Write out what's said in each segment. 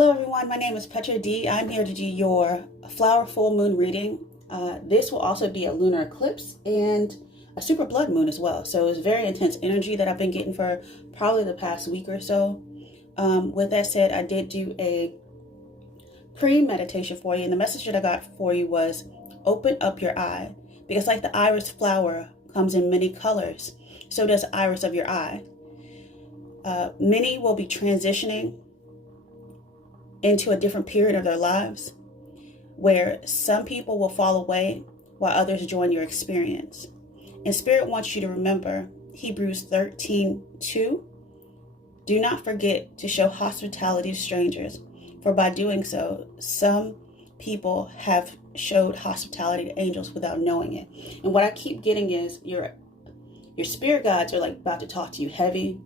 Hello everyone, my name is Petra D. I'm here to do your flower full moon reading. This will also be a lunar eclipse and a super blood moon as well. So it's very intense energy that I've been getting for probably the past week or so. With that said, I did do a pre-meditation for you, and the message that I got for you was open up your eye, because like the iris flower comes in many colors, so does the iris of your eye. Many will be transitioning into a different period of their lives where some people will fall away while others join your experience. And Spirit wants you to remember Hebrews 13:2. Do not forget to show hospitality to strangers, for by doing so, some people have showed hospitality to angels without knowing it. And what I keep getting is your spirit guides are like about to talk to you heavy,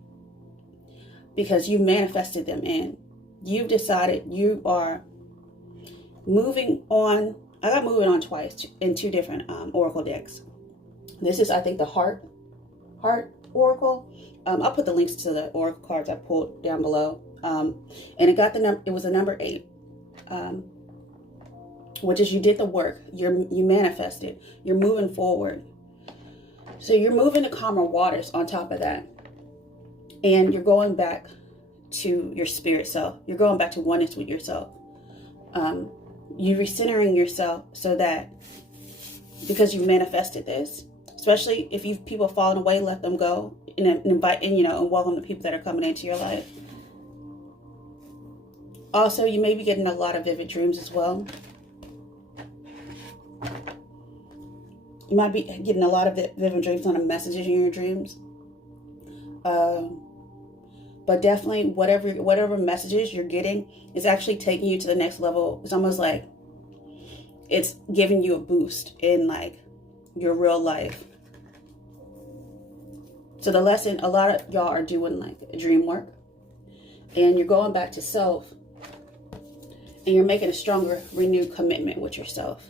because you manifested them in. You've decided you are moving on. I got moving on twice in two different oracle decks. This is, I think, the heart oracle. I'll put the links to the oracle cards I pulled down below. And it got it was a number 8, which is you did the work. You manifested. You're moving forward. So you're moving to calmer waters on top of that, and you're going back to your spirit self. You're going back to oneness with yourself. You're recentering yourself, so that because you manifested this, especially if people fallen away, let them go, and invite and welcome the people that are coming into your life. Also, you may be getting a lot of vivid dreams as well. You might be getting a lot of vivid dreams on the messages in your dreams. But definitely whatever messages you're getting is actually taking you to the next level. It's almost like it's giving you a boost in like your real life. So the lesson, a lot of y'all are doing like dream work, and you're going back to self, and you're making a stronger, renewed commitment with yourself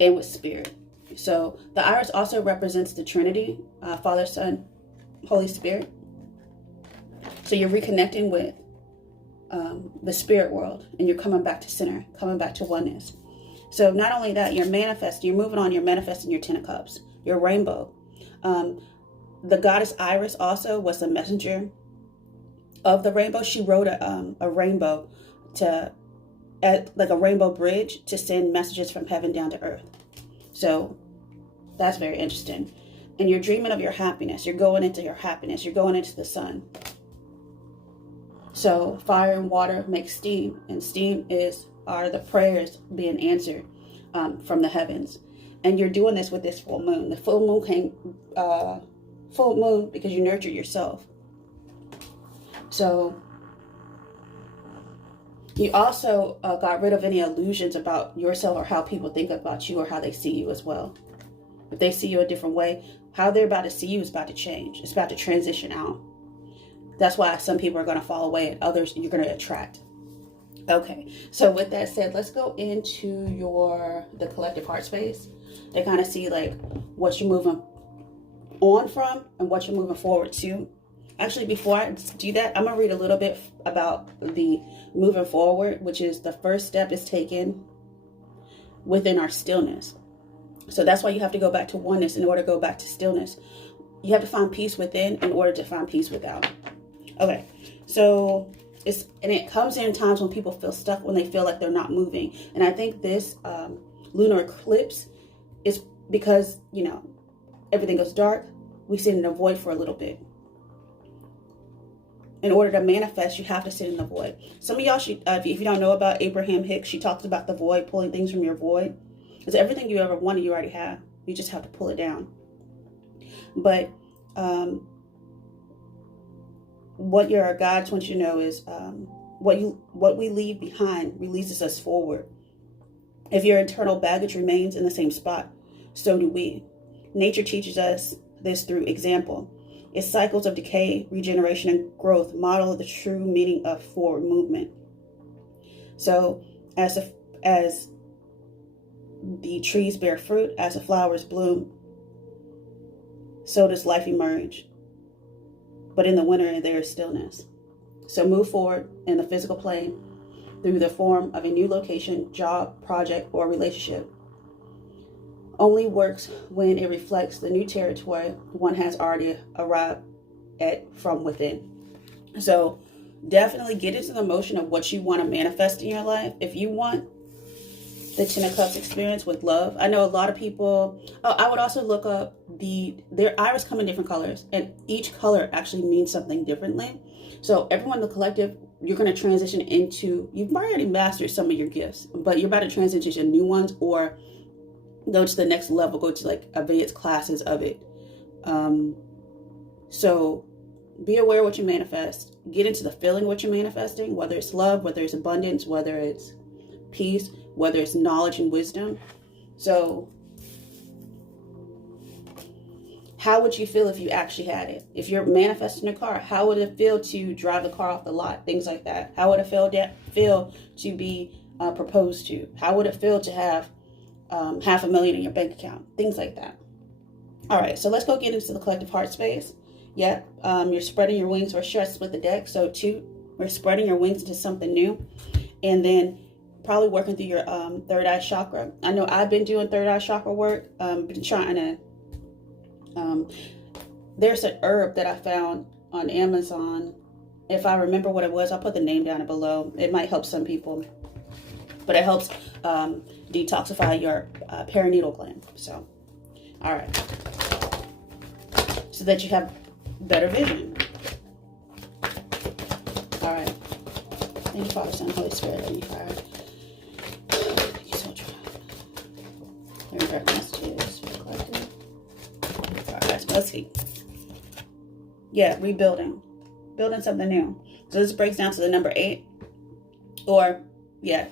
and with spirit. So the iris also represents the Trinity, Father, Son, Holy Spirit. So you're reconnecting with the spirit world, and you're coming back to center, coming back to oneness. So not only that, you're moving on, you're manifesting your 10 of Cups, your rainbow. The goddess Iris also was the messenger of the rainbow. She wrote a rainbow like a rainbow bridge to send messages from heaven down to earth. So that's very interesting. And you're dreaming of your happiness. You're going into your happiness. You're going into the sun. So fire and water make steam, and steam are the prayers being answered from the heavens. And you're doing this with this full moon. The full moon came full moon because you nurtured yourself. So you also got rid of any illusions about yourself or how people think about you or how they see you as well. If they see you a different way, how they're about to see you is about to change. It's about to transition out. That's why some people are going to fall away and others you're going to attract. Okay, so with that said, let's go into the collective heart space to kind of see like what you're moving on from and what you're moving forward to. Actually, before I do that, I'm going to read a little bit about the moving forward, which is the first step is taken within our stillness. So that's why you have to go back to oneness in order to go back to stillness. You have to find peace within in order to find peace without. Okay, so it comes in times when people feel stuck, when they feel like they're not moving. And I think this lunar eclipse is because, everything goes dark. We sit in a void for a little bit. In order to manifest, you have to sit in the void. Some of y'all should, if you don't know about Abraham Hicks, she talks about the void, pulling things from your void. Because everything you ever wanted, you already have. You just have to pull it down. But what your guides want you to know is what we leave behind releases us forward. If your internal baggage remains in the same spot, so do we. Nature teaches us this through example. Its cycles of decay, regeneration, and growth model the true meaning of forward movement. So as the trees bear fruit, as the flowers bloom, so does life emerge. But in the winter, there is stillness. So move forward in the physical plane through the form of a new location, job, project, or relationship. Only works when it reflects the new territory one has already arrived at from within. So definitely get into the motion of what you want to manifest in your life. If you want the Ten of Cups experience with love, I know a lot of people, I would also look up their iris come in different colors, and each color actually means something differently. So everyone in the collective, you're going to transition into, you've already mastered some of your gifts, but you're about to transition to new ones, or go to the next level, go to like advanced classes of it. So be aware of what you manifest. Get into the feeling of what you're manifesting, whether it's love, whether it's abundance, whether it's peace, whether it's knowledge and wisdom. So how would you feel if you actually had it? If you're manifesting a car, how would it feel to drive the car off the lot? Things like that. How would it feel to be proposed to? How would it feel to have $500,000 in your bank account? Things like that. All right, so let's go get into the collective heart space. Yeah, you're spreading your wings, or should I split the deck? So 2, we're spreading your wings into something new, and then probably working through your third eye chakra. I know I've been doing third eye chakra work. Been trying to. There's an herb that I found on Amazon. If I remember what it was, I'll put the name down below. It might help some people, but it helps detoxify your perineal gland. So, all right, so that you have better vision. All right. Thank you, Father, Son, Holy Spirit. Thank you, Fire. Thank you so much. Your direct messages for the collective. All right, so let's see. Yeah, rebuilding. Building something new. So this breaks down to the number 8. Or, yeah,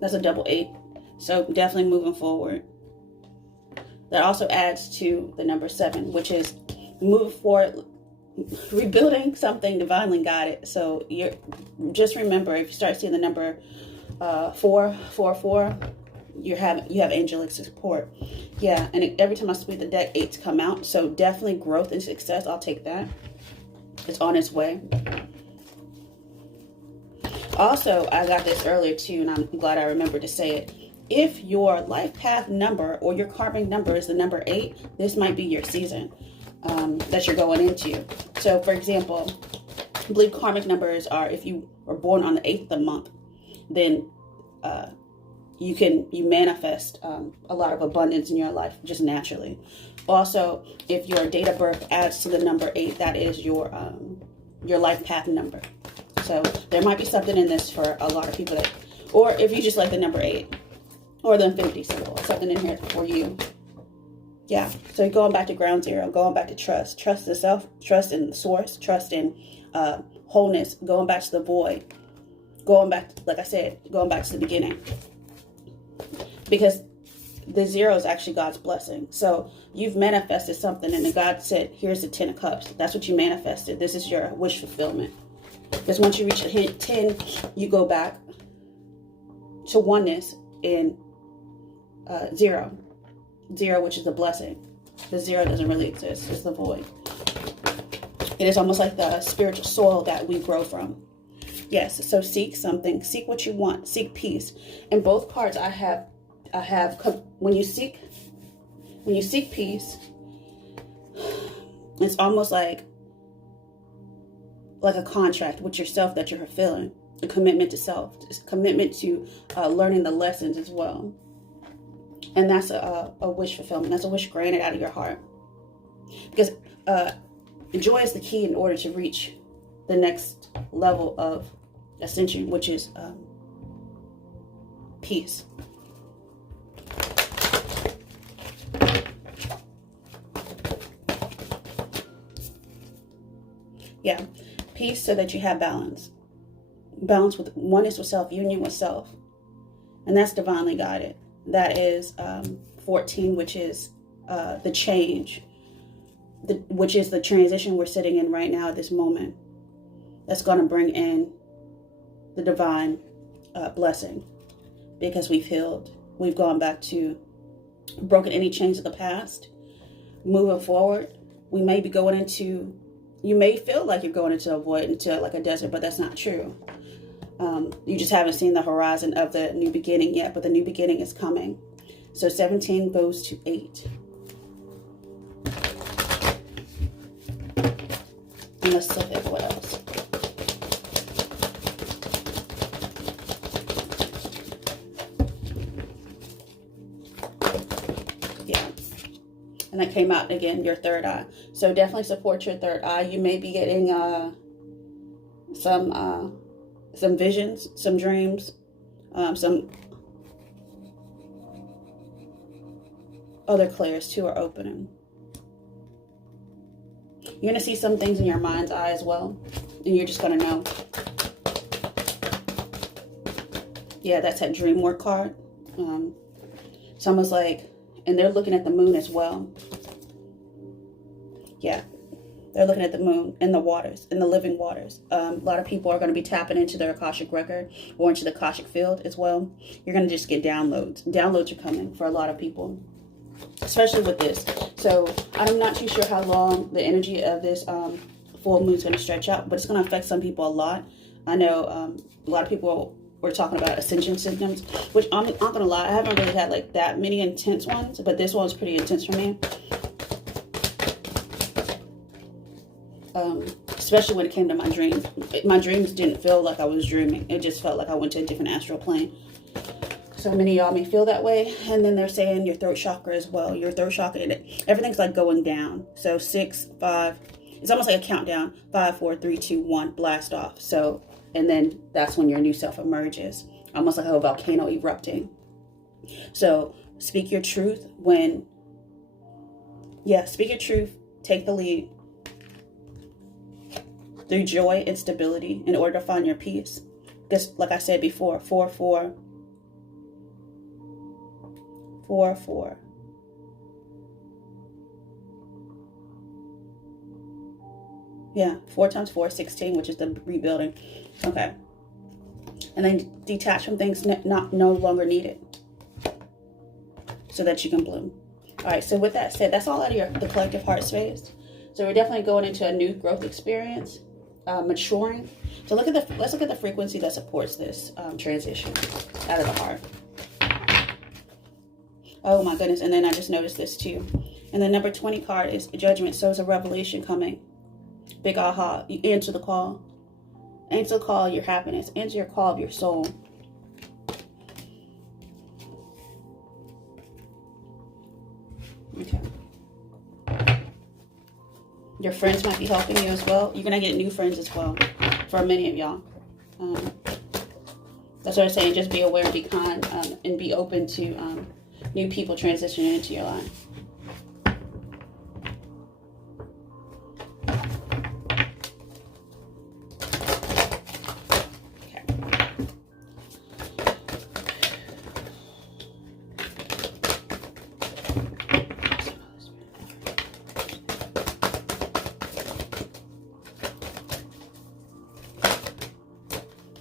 that's a double 8. So definitely moving forward. That also adds to the number 7, which is move forward, rebuilding something divinely guided. So you're just remember, if you start seeing the number 444, you have angelic support. Yeah, and every time I split the deck, 8s come out. So definitely growth and success. I'll take that. It's on its way. Also, I got this earlier too, and I'm glad I remembered to say it. If your life path number or your karmic number is the number 8, this might be your season that you're going into. So, for example, I believe karmic numbers are, if you were born on the 8th of the month, then you manifest a lot of abundance in your life just naturally. Also, if your date of birth adds to the number 8, that is your life path number. So there might be something in this for a lot of people that, or if you just like the number 8 or the infinity symbol, something in here for you. Yeah, so going back to ground zero, going back to trust in self, trust in the source, trust in wholeness, going back to the void, going back, like I said, going back to the beginning. Because the 0 is actually God's blessing. So you've manifested something, and then God said, here's the 10 of cups. That's what you manifested. This is your wish fulfillment. Because once you reach the 10, you go back to oneness in 0. 0, which is a blessing. The 0 doesn't really exist. It's the void. It is almost like the spiritual soil that we grow from. Yes, so seek something. Seek what you want. Seek peace. In both cards, I have when you seek peace, it's almost like a contract with yourself that you're fulfilling. A commitment to self. It's a commitment to learning the lessons as well. And that's a wish fulfillment. That's a wish granted out of your heart. Because joy is the key in order to reach the next level of ascension, which is peace. Yeah, peace so that you have balance. Balance with oneness with self, union with self. And that's divinely guided. That is 14, which is the change, which is the transition we're sitting in right now at this moment. That's going to bring in the divine blessing, because we've healed. We've gone back to broken any chains of the past. Moving forward, we may be going into you may feel like you're going into a void, into like a desert, but that's not true. You just haven't seen the horizon of the new beginning yet, but the new beginning is coming. So 17 goes to 8. And let's look at what else. Yeah. And that came out again, your third eye. So definitely support your third eye. You may be getting some visions, some dreams, some other clairs too are opening. You're going to see some things in your mind's eye as well, and you're just going to know. Yeah, that's that dream work card. It's almost like, and they're looking at the moon as well. Yeah. They're looking at the moon and the waters, in the living waters. A lot of people are going to be tapping into their Akashic record or into the Akashic field as well. You're going to just get downloads. Downloads are coming for a lot of people, especially with this. So I'm not too sure how long the energy of this full moon is going to stretch out, but it's going to affect some people a lot. I know a lot of people were talking about Ascension Symptoms, which I'm not going to lie, I haven't really had like that many intense ones, but this one was pretty intense for me. Especially when it came to my dreams. My dreams didn't feel like I was dreaming. It just felt like I went to a different astral plane. So many of y'all may feel that way. And then they're saying your throat chakra as well. Your throat chakra, everything's like going down. So 6, 5, it's almost like a countdown. 5, 4, 3, 2, 1, blast off. So, and then that's when your new self emerges. Almost like a volcano erupting. So speak your truth when, speak your truth. Take the lead. Through joy and stability in order to find your peace. This, like I said before, 4, 4. 4, 4. Yeah, 4 times 4 is 16, which is the rebuilding. Okay. And then detach from things no longer needed so that you can bloom. All right, so with that said, that's all out of the collective heart space. So we're definitely going into a new growth experience. Maturing. So let's look at the frequency that supports this transition out of the heart. Oh my goodness. And then I just noticed this too. And the number 20 card is judgment. So it's a revelation coming. Big aha. You answer the call. Answer the call of your happiness. Answer your call of your soul. Okay. Your friends might be helping you as well. You're going to get new friends as well for many of y'all. That's what I'm saying. Just be aware, be kind, and be open to new people transitioning into your life.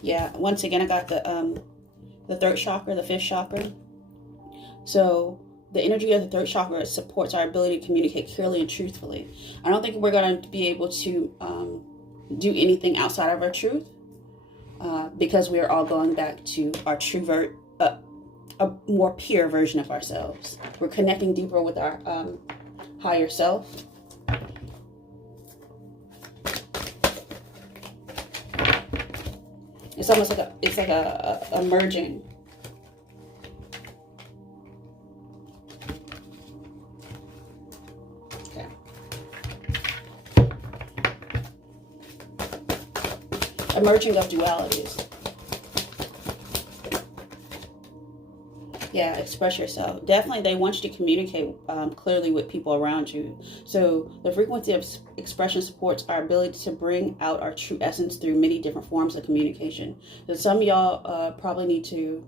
Yeah, once again, I got the third chakra, the fifth chakra. So the energy of the third chakra supports our ability to communicate clearly and truthfully. I don't think we're going to be able to do anything outside of our truth because we are all going back to our true a more pure version of ourselves. We're connecting deeper with our higher self. It's almost like a merging. Okay. A merging of dualities. Yeah, express yourself. Definitely, they want you to communicate clearly with people around you. So the frequency of expression supports our ability to bring out our true essence through many different forms of communication. So some of y'all probably need to,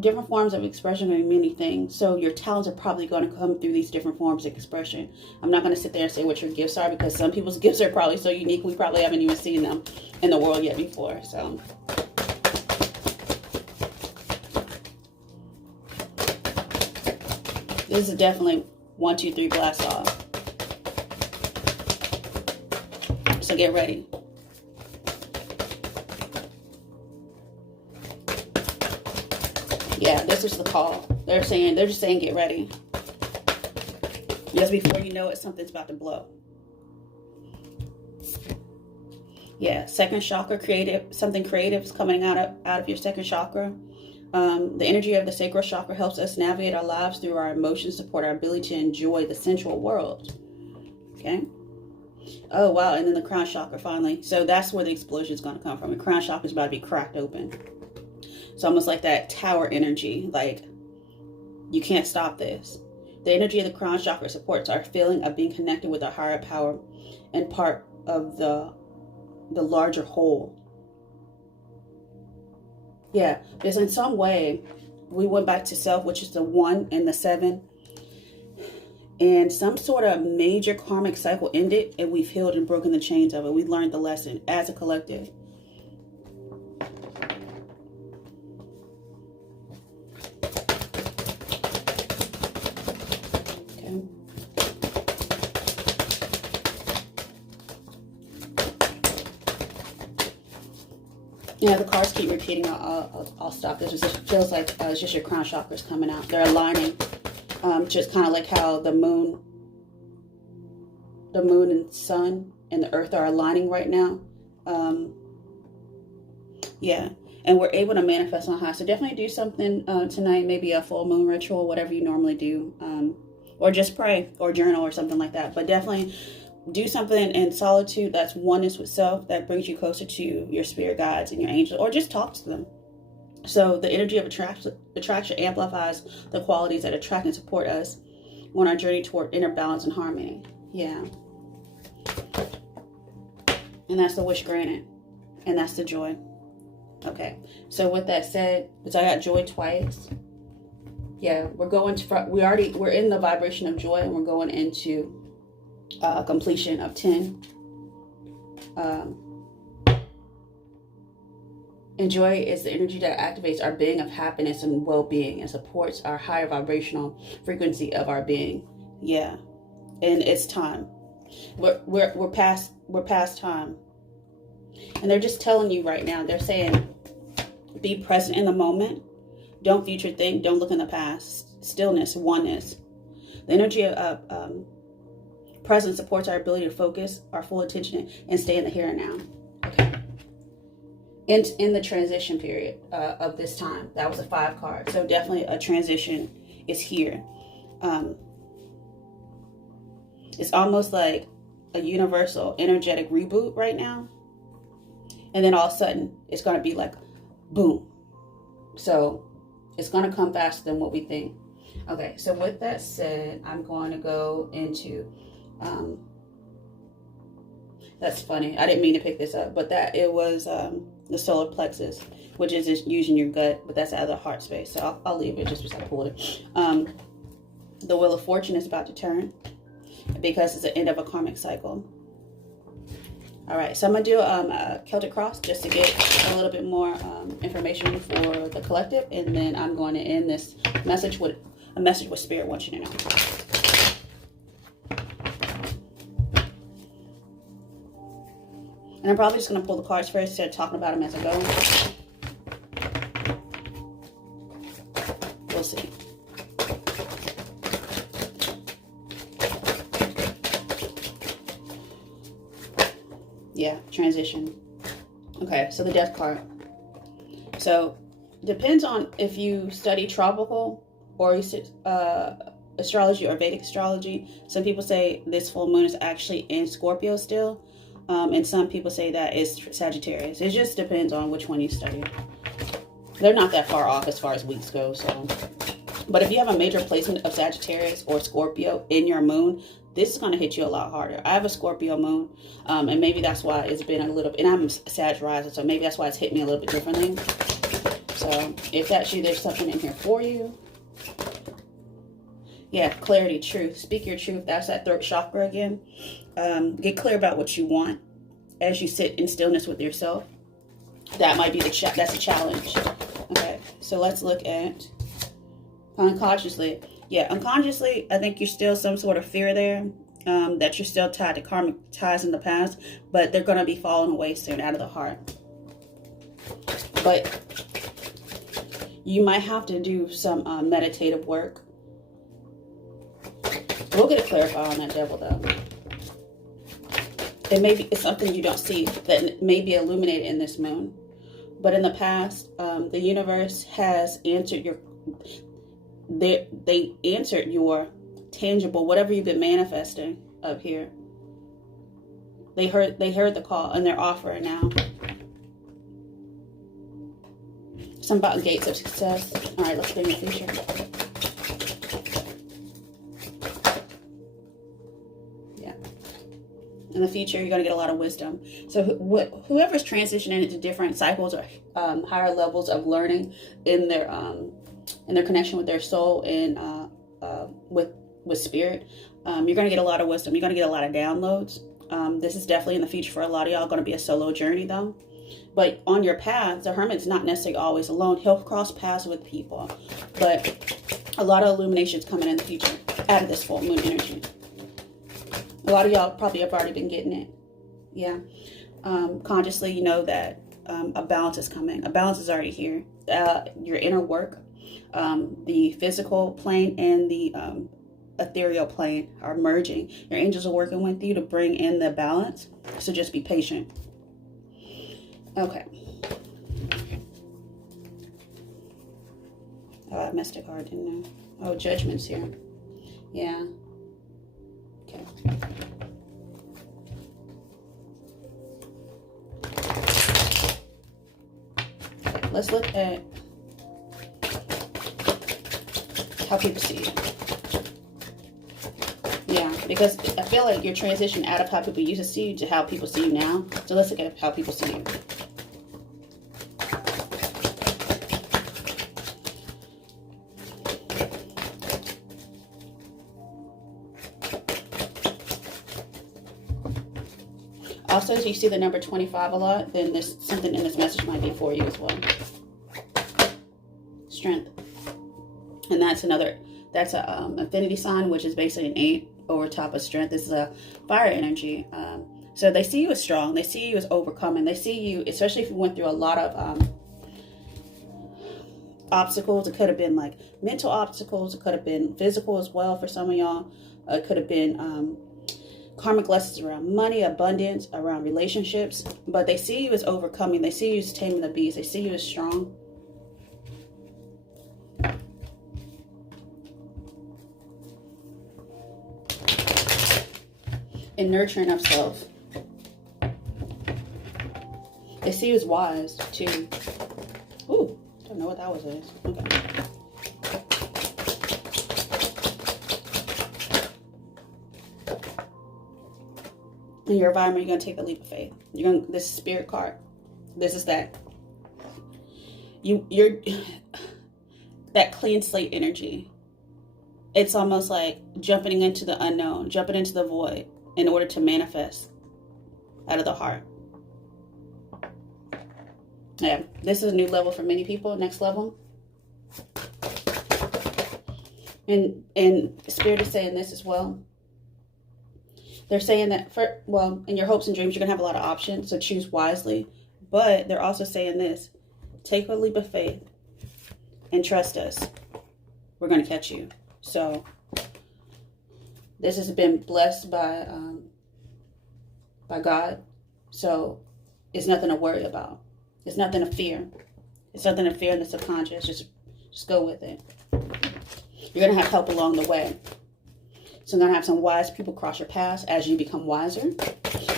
different forms of expression mean many things. So your talents are probably going to come through these different forms of expression. I'm not going to sit there and say what your gifts are because some people's gifts are probably so unique we probably haven't even seen them in the world yet before. So this is definitely 1, 2, 3 blast off. So get ready. Yeah, this is the call. They're just saying get ready. Just before you know it, something's about to blow. Yeah, second chakra, something creative is coming out of your second chakra. The energy of the sacral chakra helps us navigate our lives through our emotions, support our ability to enjoy the sensual world. Okay. Oh, wow. And then the crown chakra finally. So that's where the explosion is going to come from. The crown chakra is about to be cracked open. It's almost like that tower energy. Like, you can't stop this. The energy of the crown chakra supports our feeling of being connected with our higher power and part of the larger whole. Yeah, because in some way, we went back to self, which is the 1 and the 7. And some sort of major karmic cycle ended, and we've healed and broken the chains of it. We learned the lesson as a collective. Okay. Yeah, the cards keep repeating. I'll stop this. It just feels like it's just your crown chakras coming out. They're aligning. Just kind of like how the moon and sun and the earth are aligning right now. Yeah, and we're able to manifest on high. So definitely do something tonight, maybe a full moon ritual, whatever you normally do, or just pray or journal or something like that. But definitely do something in solitude that's oneness with self, that brings you closer to your spirit guides and your angels, or just talk to them. So the energy of attraction amplifies the qualities that attract and support us on our journey toward inner balance and harmony. Yeah. And that's the wish granted. And that's the joy. Okay. So with that said, because I got joy twice. Yeah, we're in the vibration of joy, and we're going into completion of 10. And joy is the energy that activates our being of happiness and well-being and supports our higher vibrational frequency of our being. Yeah, and it's time. We're past time, and they're just telling you right now. They're saying, be present in the moment. Don't future think. Don't look in the past. Stillness, oneness. The energy of presence supports our ability to focus our full attention and stay in the here and now. Okay. In the transition period of this time, that was a 5 card. So definitely a transition is here. It's almost like a universal energetic reboot right now. And then all of a sudden, it's going to be like, boom. So it's going to come faster than what we think. Okay, so with that said, I'm going to go into... that's funny. I didn't mean to pick this up, but it was the solar plexus, which is just using your gut, but that's out of the heart space. So I'll leave it just because I pulled it. The Wheel of Fortune is about to turn because it's the end of a karmic cycle. All right, so I'm going to do a Celtic Cross just to get a little bit more information for the collective, and then I'm going to end this message with a message what Spirit wants you to know. And I'm probably just going to pull the cards first instead of talking about them as I go. We'll see. Yeah, transition. Okay, so the Death card. So, depends on if you study tropical or astrology or Vedic astrology. Some people say this full moon is actually in Scorpio still. And some people say that it's Sagittarius. It just depends on which one you study. They're not that far off as far as weeks go. So, but if you have a major placement of Sagittarius or Scorpio in your moon, this is going to hit you a lot harder. I have a Scorpio moon, and maybe that's why it's been a little. And I'm a Sag rising, so maybe that's why it's hit me a little bit differently. So, if that's you, there's something in here for you. Yeah, clarity, truth. Speak your truth. That's that 3rd chakra again. Get clear about what you want as you sit in stillness with yourself. That might be that's a challenge. Okay, so let's look at unconsciously. Yeah, unconsciously, I think you're still some sort of fear there. that you're still tied to karmic ties in the past, but they're going to be falling away soon out of the heart. But you might have to do some meditative work. We'll get a clarifier on that devil, though. It's something you don't see that may be illuminated in this moon. But in the past, the universe has answered they answered your tangible, whatever you've been manifesting up here. They heard the call, and they're offering now. Something about gates of success. All right, let's bring the future. Yeah. In the future, you're going to get a lot of wisdom. So whoever's transitioning into different cycles or higher levels of learning in their connection with their soul and with spirit, you're going to get a lot of wisdom. You're going to get a lot of downloads. This is definitely in the future for a lot of y'all. Going to be a solo journey, though. But on your path, the hermit's not necessarily always alone. He'll cross paths with people. But a lot of illuminations coming in the future out of this full moon energy. A lot of y'all probably have already been getting it. Yeah. Consciously, you know that a balance is coming. A balance is already here. Your inner work, the physical plane and the ethereal plane are merging. Your angels are working with you to bring in the balance. So just be patient. Okay. Oh, I missed a card, didn't I? Oh, Judgment's here. Yeah. Okay. Okay, let's look at how people see you. Yeah, because I feel like your transition out of how people used to see you to how people see you now. So let's look at how people see you. Also, if you see the number 25 a lot, then there's something in this message might be for you as well. Strength. And that's a infinity sign, which is basically an 8 over top of strength. This is a fire energy. So they see you as strong. They see you as overcoming. They see you, especially if you went through a lot of obstacles. It could have been like mental obstacles. It could have been physical as well for some of y'all. It could have been karmic lessons around money, abundance, around relationships. But they see you as overcoming. They see you as taming the beast. They see you as strong. And nurturing of self. They see you as wise too. Ooh, don't know what that was. Okay. In your environment, you're gonna take the leap of faith. This is spirit card. This is that. You're that clean slate energy. It's almost like jumping into the unknown, jumping into the void in order to manifest out of the heart. Yeah, this is a new level for many people. Next level. And Spirit is saying this as well. They're saying that, in your hopes and dreams, you're going to have a lot of options, so choose wisely. But they're also saying this. Take a leap of faith and trust us. We're going to catch you. So this has been blessed by God. So it's nothing to worry about. It's nothing to fear. It's nothing to fear in the subconscious. Just go with it. You're going to have help along the way. So I'm going to have some wise people cross your paths as you become wiser.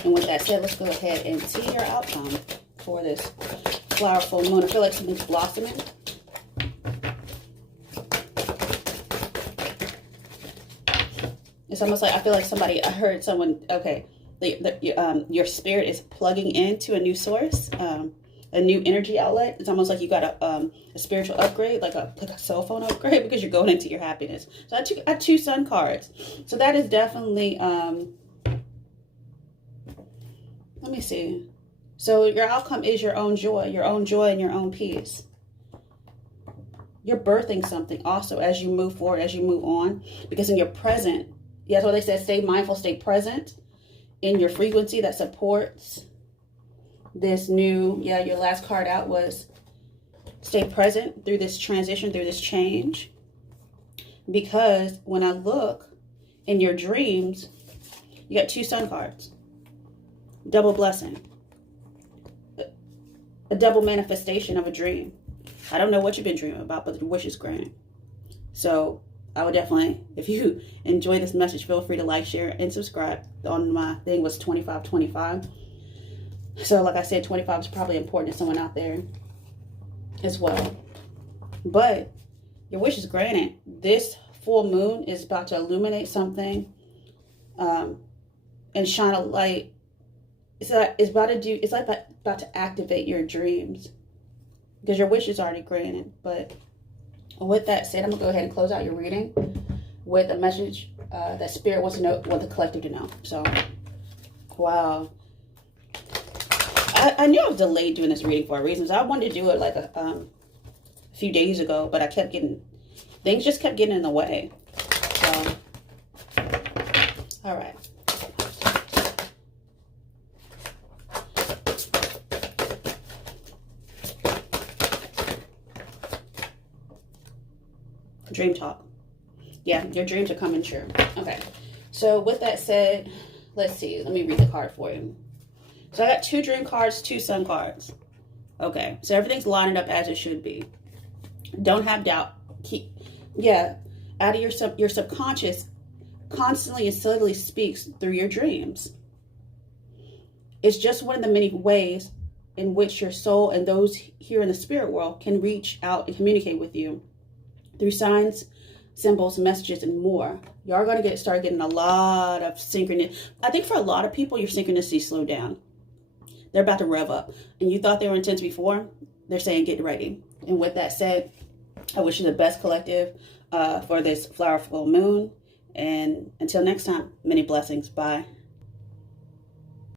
And with that said, let's go ahead and see your outcome for this flower full moon. I feel like something's blossoming. It's almost like, I feel like I heard someone, okay, your spirit is plugging into a new source, a new energy outlet. It's almost like you got a spiritual upgrade, like a cell phone upgrade, because you're going into your happiness. So I had two sun cards. So that is definitely, let me see. So your outcome is your own joy and your own peace. You're birthing something also as you move forward, as you move on, because in your present, Yeah, that's what they said. Stay mindful, stay present in your frequency that supports this new, your last card out was stay present through this transition, through this change. Because when I look in your dreams, you got 2 sun cards. Double blessing. A double manifestation of a dream. I don't know what you've been dreaming about, but the wish is granted. So I would definitely, if you enjoy this message, feel free to like, share, and subscribe. On my thing was 2525. So like I said, 25 is probably important to someone out there as well. But your wish is granted. This full moon is about to illuminate something and shine a light. It's about to activate your dreams because your wish is already granted. But with that said, I'm gonna go ahead and close out your reading with a message that Spirit wants to know, want the collective to know. So, wow. I knew I was delayed doing this reading for a reason. So I wanted to do it like a few days ago, but things just kept getting in the way. So, all right. Dream talk. Yeah, your dreams are coming true. Okay. So with that said, let's see. Let me read the card for you. So I got 2 dream cards, 2 sun cards. Okay. So everything's lining up as it should be. Don't have doubt. Out of your subconscious constantly and subtly speaks through your dreams. It's just one of the many ways in which your soul and those here in the spirit world can reach out and communicate with you through signs, symbols, messages, and more. You are going to start getting a lot of synchronicity. I think for a lot of people, your synchronicity slowed down. They're about to rev up. And you thought they were intense before. They're saying get ready. And with that said, I wish you the best, collective, for this flower full moon. And until next time, many blessings. Bye.